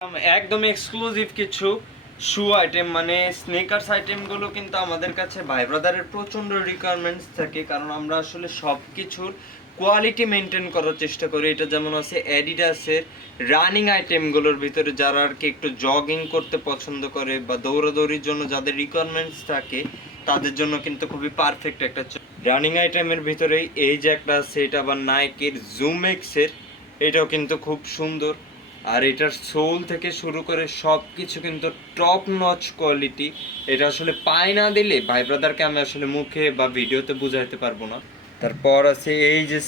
একদম এক্সক্লুসিভ কিছু শু আইটেম মানে স্নেকার্স আইটেমগুলো কিন্তু আমাদের কাছে ভাই ব্রাদারের প্রচণ্ড রিকোয়ারমেন্টস থাকে, কারণ আমরা আসলে সব কিছুর কোয়ালিটি মেনটেন করার চেষ্টা করি। এটা যেমন আছে অ্যাডিডাসের রানিং আইটেমগুলোর ভিতরে, যারা আর কি একটু জগিং করতে পছন্দ করে বা দৌড়াদৌড়ির জন্য যাদের রিকোয়ারমেন্টস থাকে তাদের জন্য কিন্তু খুবই পারফেক্ট একটা রানিং আইটেমের ভিতরেই এই যে একটা আছে, এটা আবার নাইকের জুমেক্সের, এটাও কিন্তু খুব সুন্দর। আর এটার সোল থেকে শুরু করে সব কিছু কিন্তু টপ নচ কোয়ালিটি। এটা আসলে পায়ে না দিলে ভাই ব্রাদারকে আমি আসলে মুখে বা ভিডিওতে বুঝাইতে পারবো না। তারপর আছে এই যে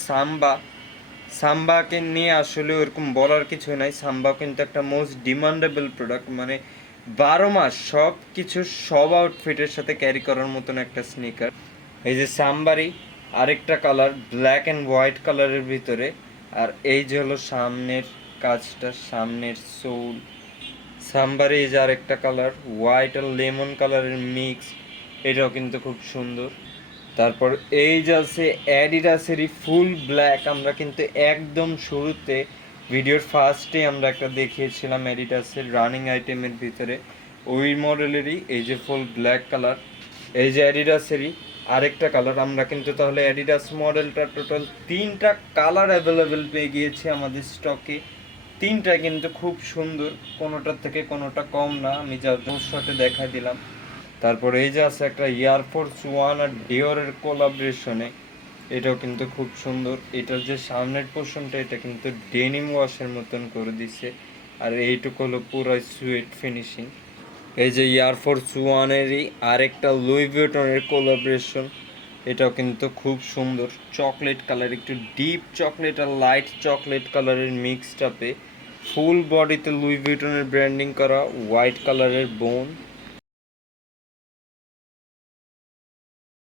সাম্বাকে নিয়ে আসলে ওরকম বলার কিছু নাই। সাম্বা কিন্তু একটা মোস্ট ডিমান্ডেবল প্রোডাক্ট, মানে 12 মাস সব কিছু সব আউটফিটের সাথে ক্যারি করার মতন একটা স্নিকার। এই যে সাম্বারি আরেকটা কালার ব্ল্যাক অ্যান্ড হোয়াইট কালারের ভিতরে, আর এই যে হলো সামনের কাজটা, সামনের সোল। সাম্বারে এই যে আরেকটা কালার হোয়াইট আর লেমন কালারের মিক্স, এটাও কিন্তু খুব সুন্দর। তারপর এই যে আছে অ্যাডিডাসেরই ফুল ব্ল্যাক, আমরা কিন্তু একদম শুরুতে ভিডিওর ফার্স্টে আমরা একটা দেখিয়েছিলাম অ্যাডিডাসের রানিং আইটেমের ভিতরে, ওই মডেলেরই এই যে ফুল ব্ল্যাক কালার। এই যে অ্যাডিডাসেরই আরেকটা কালার, আমরা কিন্তু তাহলে অ্যাডিডাস মডেলটা টোটাল 3টা কালার অ্যাভেলেবেল পেয়ে গিয়েছি আমাদের স্টকে। 3টা কিন্তু খুব সুন্দর, কোনোটার থেকে কোনোটা কম না, আমি যা শটে দেখা দিলাম। তারপরে এই যে আছে একটা এয়ারফোর্স ওয়ান আর ডিওরের কোলাবরেশনে, এটাও কিন্তু খুব সুন্দর। এটার যে সামনের পোর্শনটা এটা কিন্তু ডেনিম ওয়াশের মতন করে দিছে, আর এইটুকু হলো পুরো সুইট ফিনিশিং। এই যে এয়ারফোর্স ওয়ানেরই আরেকটা লুই ভিউটনের কোলাবরেশন, এটাও কিন্তু খুব সুন্দর। চকলেট কালার, একটু ডিপ চকলেট আর লাইট চকলেট কালারের মিক্সড আপে ফুল বডিতে লুই ভিউটনের ব্র্যান্ডিং করা হোয়াইট কালারের বোন।